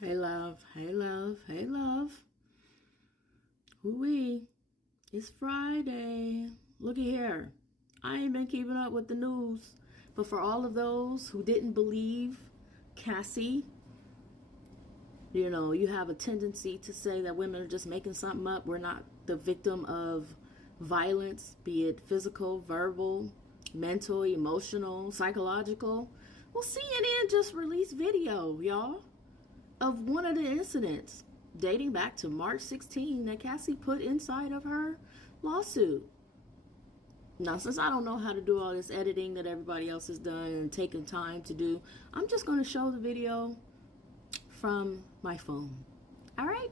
Hey love, hey love, hey love. Hoo-wee. It's Friday. Looky here. I ain't been keeping up with the news. But for all of those who didn't believe Cassie, you have a tendency to say that women are just making something up. We're not the victim of violence, be it physical, verbal, mental, emotional, psychological. Well, CNN just released video, y'all, of one of the incidents dating back to March 16 that Cassie put inside of her lawsuit. Now, since I don't know how to do all this editing that everybody else has done and taken time to do, I'm just going to show the video from my phone. All right?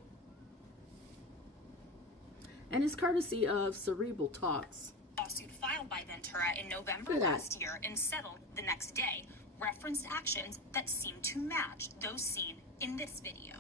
And it's courtesy of Cerebral Talks. Lawsuit filed by Ventura in November last year and settled the next day referenced actions that seem to match those seen in this video.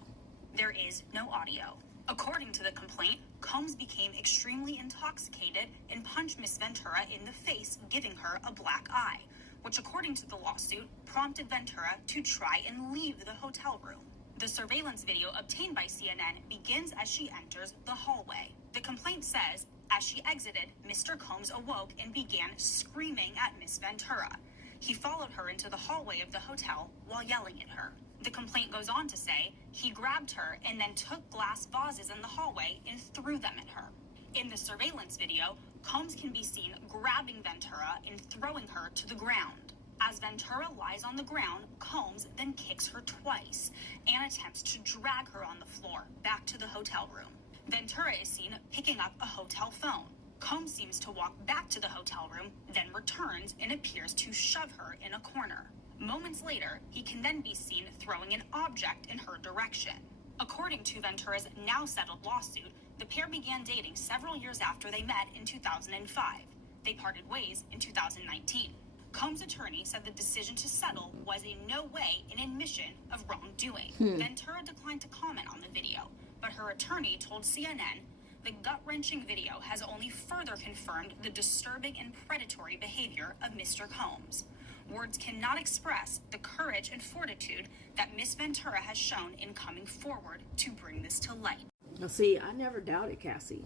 There is no audio. According to the complaint, Combs became extremely intoxicated and punched Miss Ventura in the face, giving her a black eye, which according to the lawsuit prompted Ventura to try and leave the hotel room. The surveillance video obtained by CNN begins as she enters the hallway. The complaint says, as she exited, Mr. Combs awoke and began screaming at Miss Ventura. He followed her into the hallway of the hotel while yelling at her. The complaint goes on to say he grabbed her and then took glass vases in the hallway and threw them at her. In the surveillance video, Combs can be seen grabbing Ventura and throwing her to the ground. As Ventura lies on the ground, Combs then kicks her twice and attempts to drag her on the floor back to the hotel room. Ventura is seen picking up a hotel phone. Combs seems to walk back to the hotel room, then returns and appears to shove her in a corner. Moments later, he can then be seen throwing an object in her direction. According to Ventura's now settled lawsuit, the pair began dating several years after they met in 2005. They parted ways in 2019. Combs' attorney said the decision to settle was in no way an admission of wrongdoing. Ventura declined to comment on the video, but her attorney told CNN the gut-wrenching video has only further confirmed the disturbing and predatory behavior of Mr. Combs. Words cannot express the courage and fortitude that Miss Ventura has shown in coming forward to bring this to light. Now, see, I never doubted Cassie.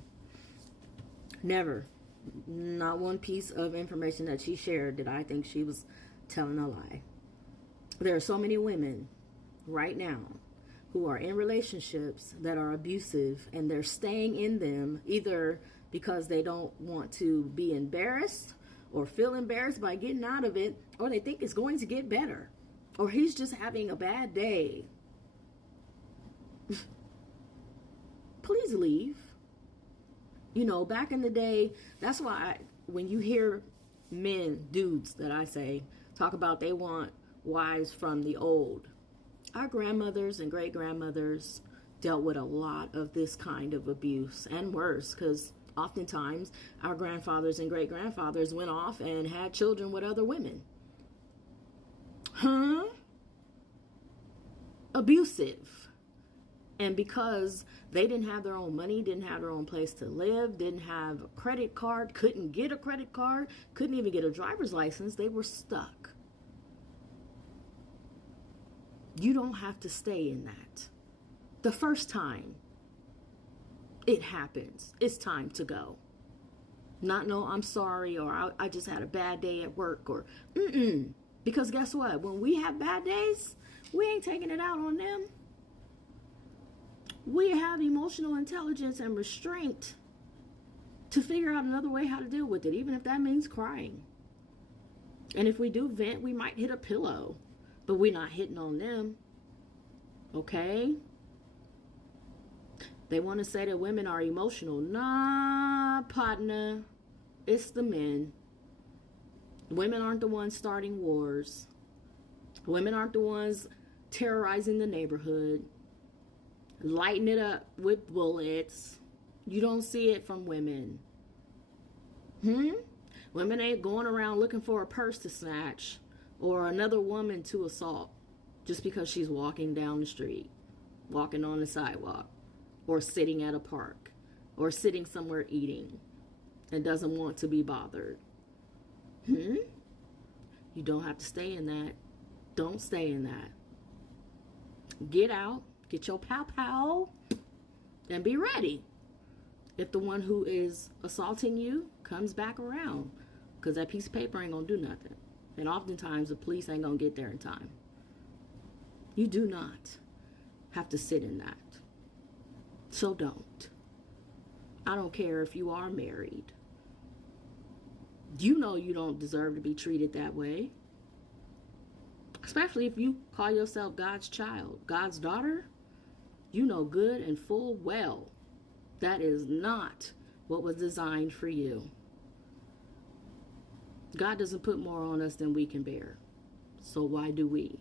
Never. Not one piece of information that she shared did I think she was telling a lie. There are so many women right now who are in relationships that are abusive, and they're staying in them either because they don't want to be embarrassed or feel embarrassed by getting out of it, or they think it's going to get better, or he's just having a bad day. Please leave. Back in the day, that's why when you hear dudes that I say, talk about they want wives from the old, our grandmothers and great-grandmothers dealt with a lot of this kind of abuse and worse, because oftentimes our grandfathers and great-grandfathers went off and had children with other women. Abusive. And because they didn't have their own money, didn't have their own place to live, didn't have a credit card, couldn't get a credit card, couldn't even get a driver's license, they were stuck. You don't have to stay in that. The first time it happens, it's time to go. Not no, I'm sorry, or I just had a bad day at work, or Because guess what? When we have bad days, we ain't taking it out on them. We have emotional intelligence and restraint to figure out another way how to deal with it, even if that means crying. And if we do vent, we might hit a pillow, but we're not hitting on them. Okay? They want to say that women are emotional. Nah, partner. It's the men. Women aren't the ones starting wars. Women aren't the ones terrorizing the neighborhood, lighting it up with bullets. You don't see it from women. Women ain't going around looking for a purse to snatch or another woman to assault just because she's walking down the street, walking on the sidewalk, or sitting at a park, or sitting somewhere eating and doesn't want to be bothered. You don't have to stay in that. Don't stay in that. Get out Get your pow and be ready if the one who is assaulting you comes back around, because that piece of paper ain't gonna do nothing. And oftentimes the police ain't gonna get there in time. You do not have to sit in that. So don't. I don't care if you are married. You know you don't deserve to be treated that way. Especially if you call yourself God's child, God's daughter. You know good and full well that is not what was designed for you. God doesn't put more on us than we can bear. So why do we?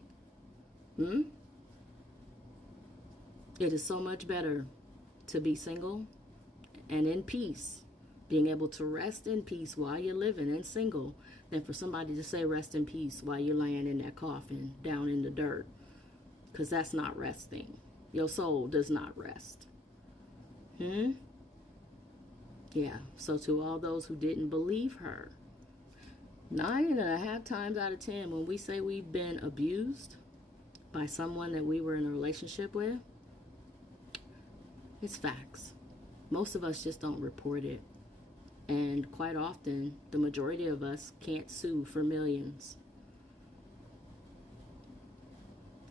It is so much better to be single and in peace, being able to rest in peace while you're living and single, than for somebody to say rest in peace while you're laying in that coffin down in the dirt. Because that's not resting. Your soul does not rest. Yeah, so to all those who didn't believe her, 9.5 times out of 10, when we say we've been abused by someone that we were in a relationship with, it's facts. Most of us just don't report it. And quite often, the majority of us can't sue for millions.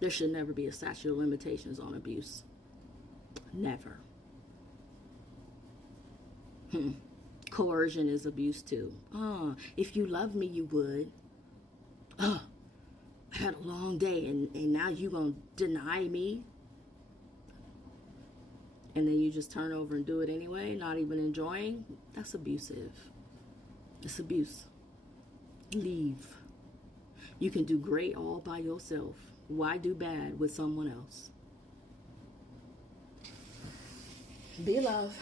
There should never be a statute of limitations on abuse. Never. Coercion is abuse too. If you love me, you would. I had a long day and now you gonna deny me? And then you just turn over and do it anyway, not even enjoying? That's abusive. It's abuse. Leave. You can do great all by yourself. Why do bad with someone else? Be love.